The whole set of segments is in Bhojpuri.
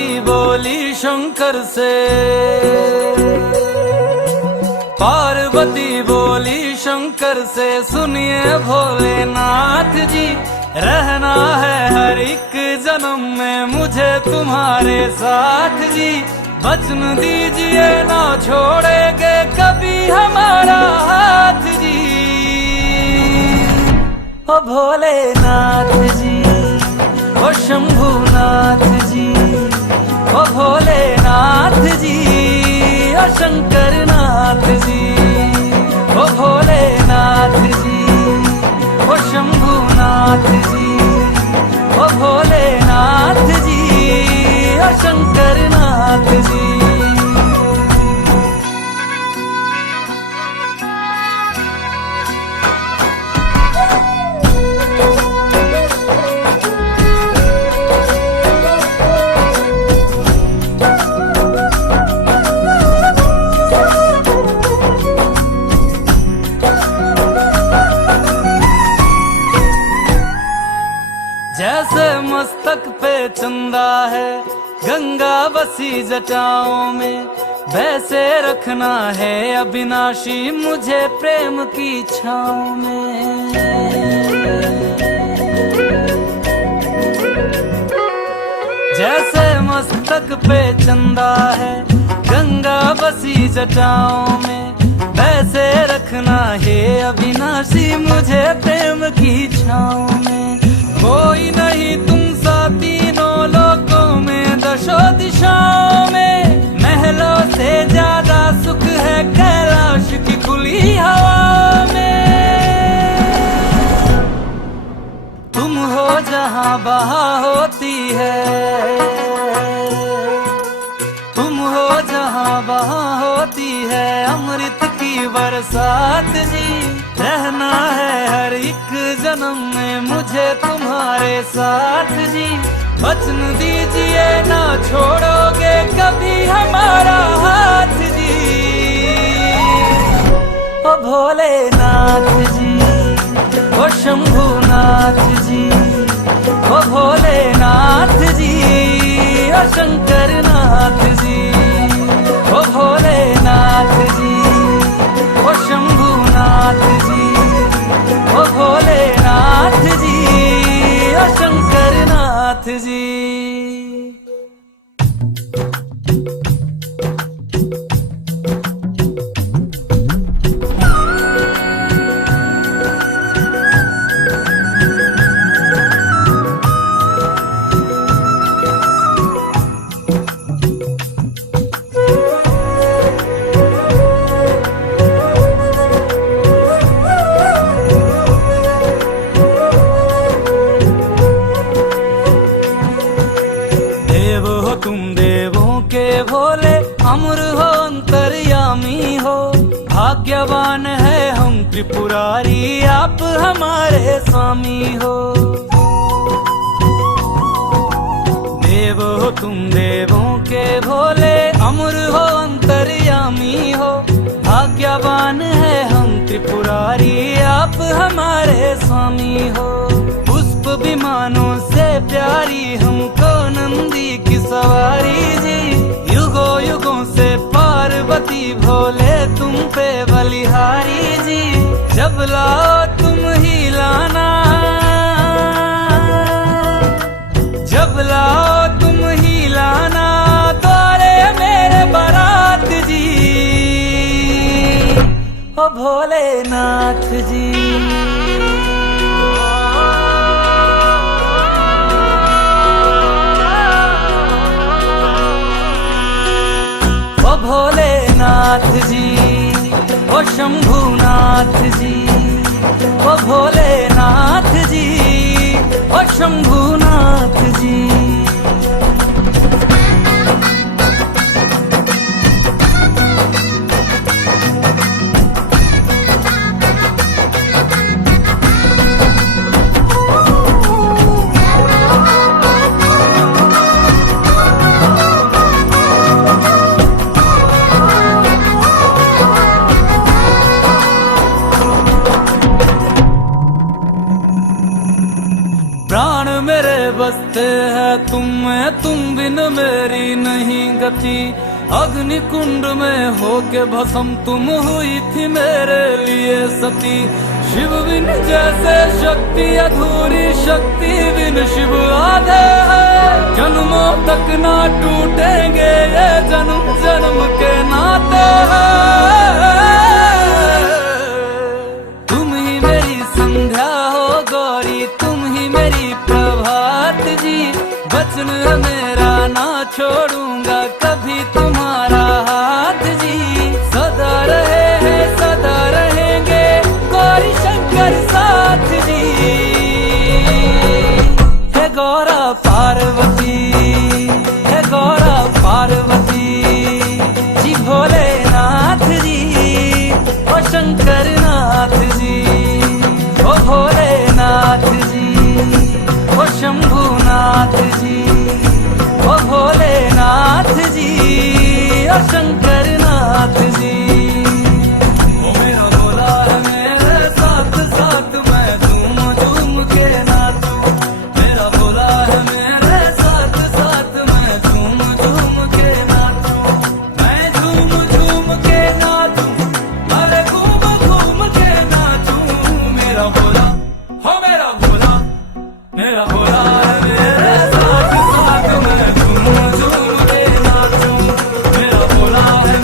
पार्वती बोली शंकर से, पार्वती बोली शंकर से, सुनिए भोलेनाथ जी, रहना है हर एक जन्म में मुझे तुम्हारे साथ जी। वचन दीजिए ना छोड़ेंगे कभी हमारा हाथ जी। ओ भोलेनाथ जी, ओ शंभुनाथ जी, ओ भोलेनाथ जी, ओ शंकरनाथ जी, ओ भोलेनाथ जी, ओ शंभुनाथ जी, ओ भोलेनाथ जी, ओ शंकरनाथ जी। जैसे मस्तक पे चंदा है गंगा बसी जटाओं में, वैसे रखना है अविनाशी मुझे प्रेम की छाँव में। जैसे मस्तक पे चंदा है गंगा बसी जटाओं में, वैसे रखना है अविनाशी मुझे प्रेम की छाँव में। कोई नहीं तुम सा तीनों लोकों में, दशों दिशाओं में, महलों से ज्यादा सुख है कैलाश की खुली हवा में। तुम हो जहां बहा होती है, तुम हो जहां बहा होती है अमृत की बरसात जी। रहना है हर एक जन्म में मुझे तुम्हारे साथ जी। वचन दीजिए ना छोड़ोगे कभी हमारा हाथ जी। ओ भोलेनाथ जी, ओ शंभुनाथ जी, ओ भोलेनाथ जी, ओ शंकरनाथ जी, ओ भोलेनाथ जी, ओ शंभुनाथ जी, ओ भोलेनाथ जी, ओ शंकरनाथ जी। तुम देवों के भोले अमर हो अंतर्यामी हो, भाग्यवान है हम त्रिपुरारी आप हमारे स्वामी हो। देव हो तुम देवों के भोले अमर हो अंतर्यामी हो, भाग्यवान है हम त्रिपुरारी आप हमारे स्वामी हो। पुष्प विमानों से प्यारी हमको नंदी की सवारी जी, युगों युगों से पार्वती भोले तुम पे बलिहारी जी। जब लाओ तुम ही लाना, जब लाओ तुम ही लाना द्वारे मेरे बारात जी। ओ भोलेनाथ जी, ओ भोलेनाथ जी, ओ शंभुनाथ जी, ओ भोलेनाथ जी, ओ शंभुनाथ जी। प्राण मेरे बसते हैं तुम में, तुम बिन मेरी नहीं गति। अग्नि कुंड में होके भस्म तुम हुई थी मेरे लिए सती। शिव बिन जैसे शक्ति अधूरी, शक्ति बिन शिव आधे है। जन्मों तक ना टूटेंगे ये जन्म जन्म के नाते हैं। तुम ही मेरी संध्या हो गौरी, तुम ही मेरी प्रभात जी। वचन है मेरा ना छोड़ूंगा कभी तुम्हारा हाथ जी। सदा रहे हैं सदा रहेंगे गौरी शंकर साथ जी। हे गौरा पार्वती, हे गौरा पार्वती जी। भोलेनाथ जी, ओ शंकर नाथ जी, ओ भोलेनाथ जी, ओ शंभुनाथ जी, ओ भोलेनाथ जी, ओ शंकर नाथ जी। ओ मेरा भोला है मेरे साथ साथ, मैं झूम झूम के नाचूं। मेरा भोला है मेरे साथ साथ, मैं झूम झूम के नाचूं। मैं झूम झूम के नाचूं, अरे घूम घूम के नाचूं। मेरा भोला हो मेरा भोला, मेरा भोला है मेरे साथ साथ, मैं झूम झूम के नाचूं। मेरा भोला है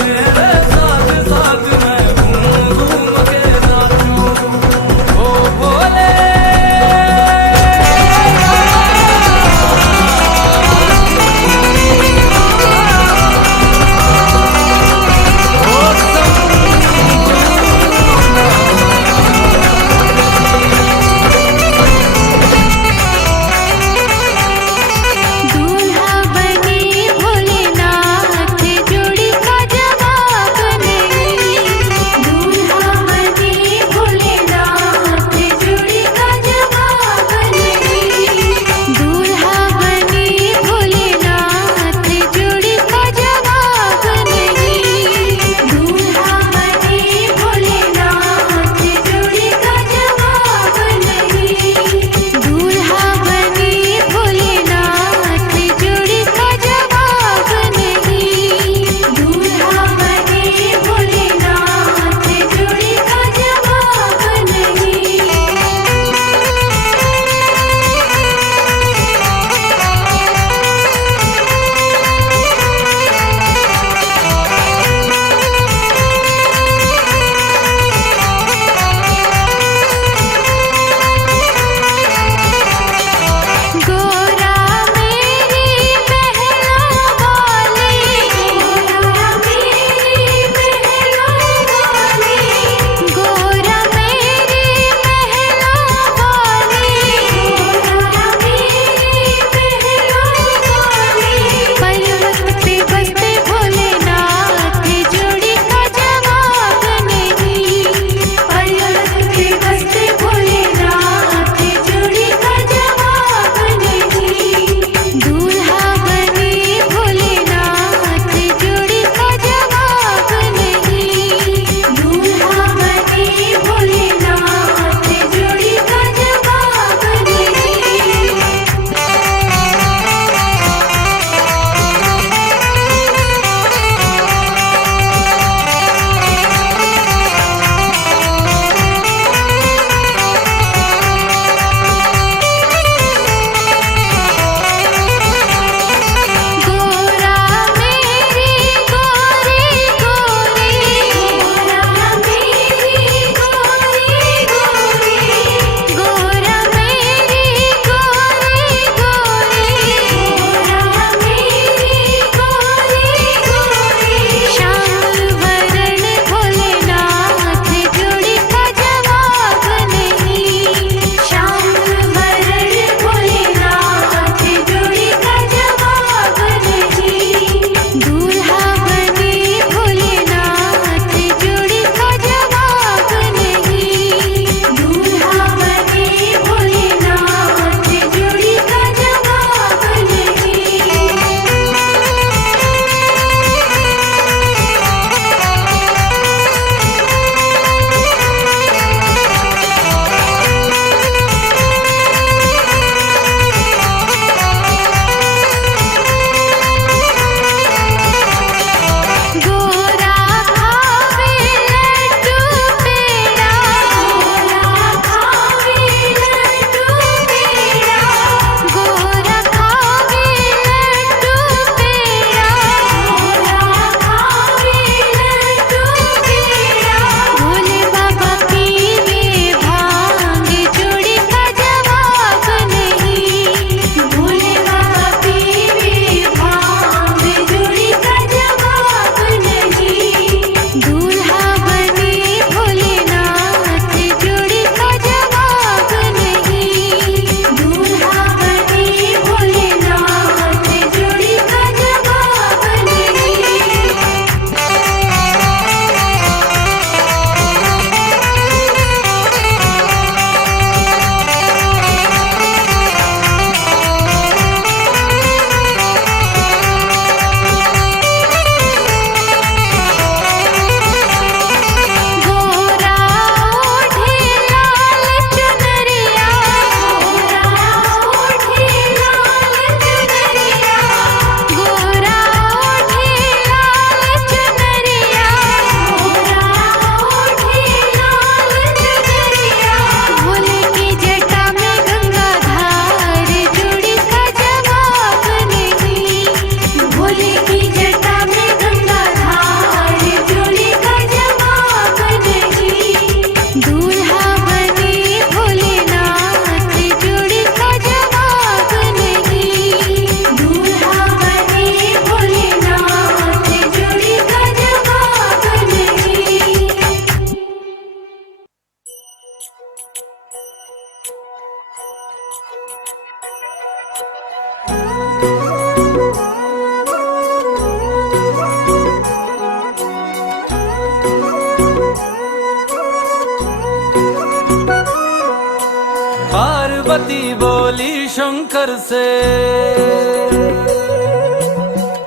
शंकर से,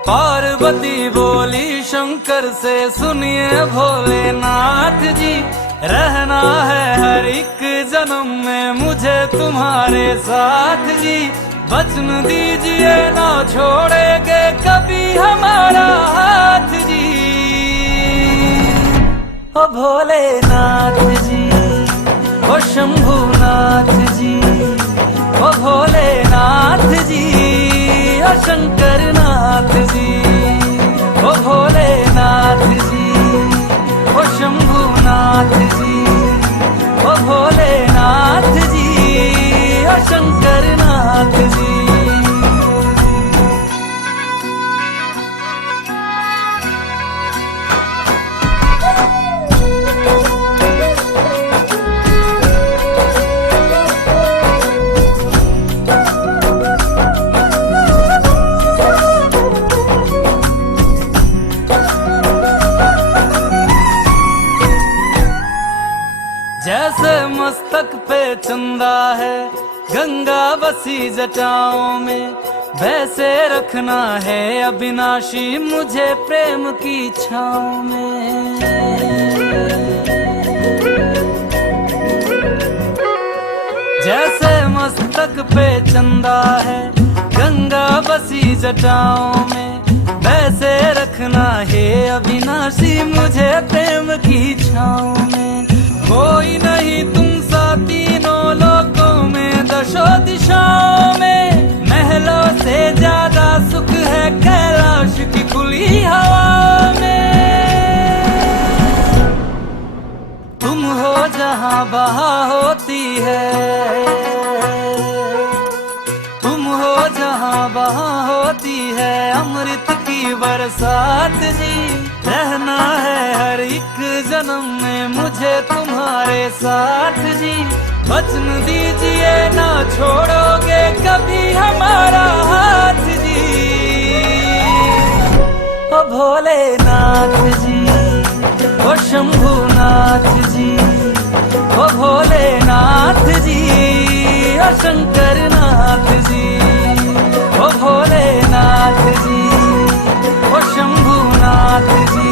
पार्वती बोली शंकर से, सुनिए भोलेनाथ जी, रहना है हर एक जन्म में मुझे तुम्हारे साथ जी। वचन दीजिए ना छोड़ेंगे कभी हमारा हाथ जी। ओ भोलेनाथ जी, ओ शंभुनाथ जी, ओ भोलेनाथ जी, ओ शंकरनाथ जी, ओ भोलेनाथ जी, ओ शंभुनाथ जी, ओ भोलेनाथ जी, ओ शंकरनाथ जी। जैसे मस्तक पे चंदा है गंगा बसी जटाओं में, वैसे रखना है अविनाशी मुझे प्रेम की छाँव में। जैसे मस्तक पे चंदा है गंगा बसी जटाओं में, वैसे रखना है अविनाशी मुझे प्रेम की छाँव में। कोई नहीं तुम सा तीनों लोकों में, दशों दिशाओं में, महलों से ज्यादा सुख है कैलाश की खुली हवा में। तुम हो जहां बहा होती है, तुम हो जहां बहा होती है अमृत की बरसात जी। रहना है हर एक जन्म में मुझे तुम्हारे साथ जी। वचन दीजिए ना छोड़ोगे कभी हमारा हाथ जी। ओ भोलेनाथ जी, ओ शंभुनाथ जी, ओ भोलेनाथ जी, ओ शंकरनाथ जी, ओ भोलेनाथ जी, ओ शंभुनाथ जी,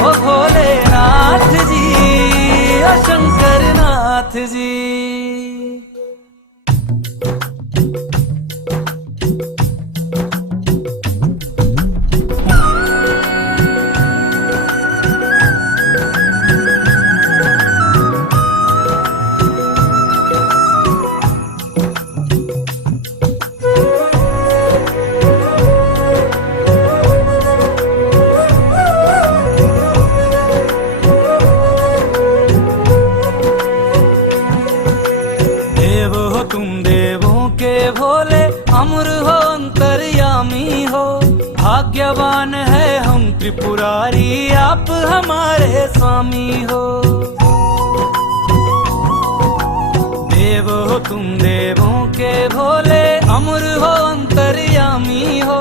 ओ भोलेनाथ जी, ओ शंकरनाथ जी। भोले अमर हो अंतर्यामी हो, भाग्यवान है हम त्रिपुरारी आप हमारे स्वामी हो। देव हो तुम देवों के भोले, अमर हो अंतर्यामी हो,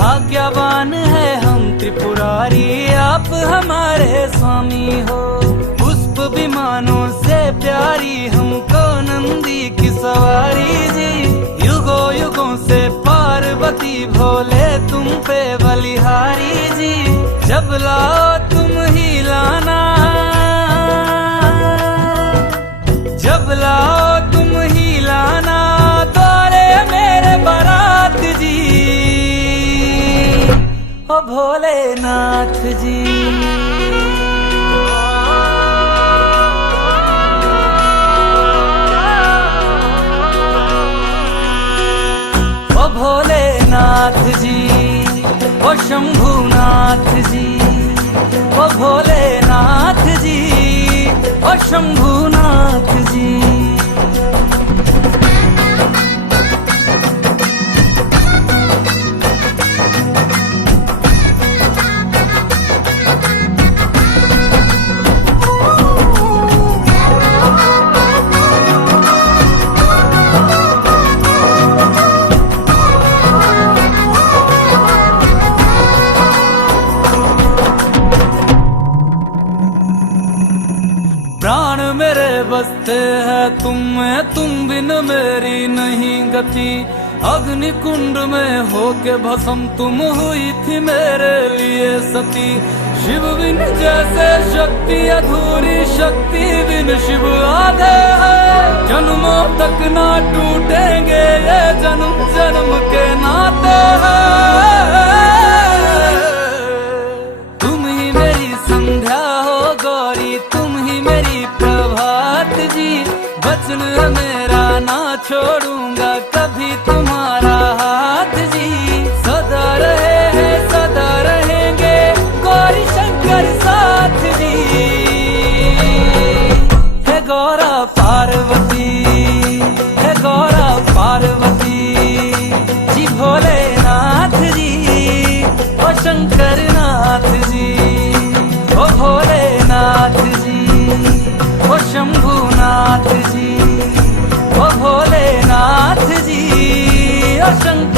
भाग्यवान है हम त्रिपुरारी आप हमारे स्वामी हो। पुष्प विमानों से प्यारी हमको नंदी की सवारी जी, युगों युगों से पार्वती भोले तुम पे बलिहारी जी। जब लाओ तुम ही लाना, जब लाओ तुम ही लाना द्वारे मेरे बारात जी। ओ भोलेनाथ जी, ओ भोलेनाथ जी, ओ शंभुनाथ जी, ओ भोलेनाथ जी, ओ शंभुनाथ जी। प्राण मेरे बसते हैं तुम पार्वती। अग्नि कुंड में होके भस्म तुम हुई थी मेरे लिए सती। शिव बिन जैसे शक्ति अधूरी, शक्ति बिन शिव आधे है। जन्मों तक ना टूटेंगे ये जन्म जन्म के नाते हैं। तुम ही मेरी संध्या हो गौरी, तुम ही मेरी प्रभात जी। वचन है मेरा ना छोड़ूंगा कभी तुम्हारा हाथ जी। सदा रहे हैं सदा रहेंगे गौरी शंकर साथ जी। हे गौरा पार्वती, हे गौरा पार्वती जी। भोलेनाथ जी, ओ शंकर नाथ जी, ओ भोलेनाथ जी, ओ शंभुनाथ जी, ओ भोलेनाथ जी, ओ शंकर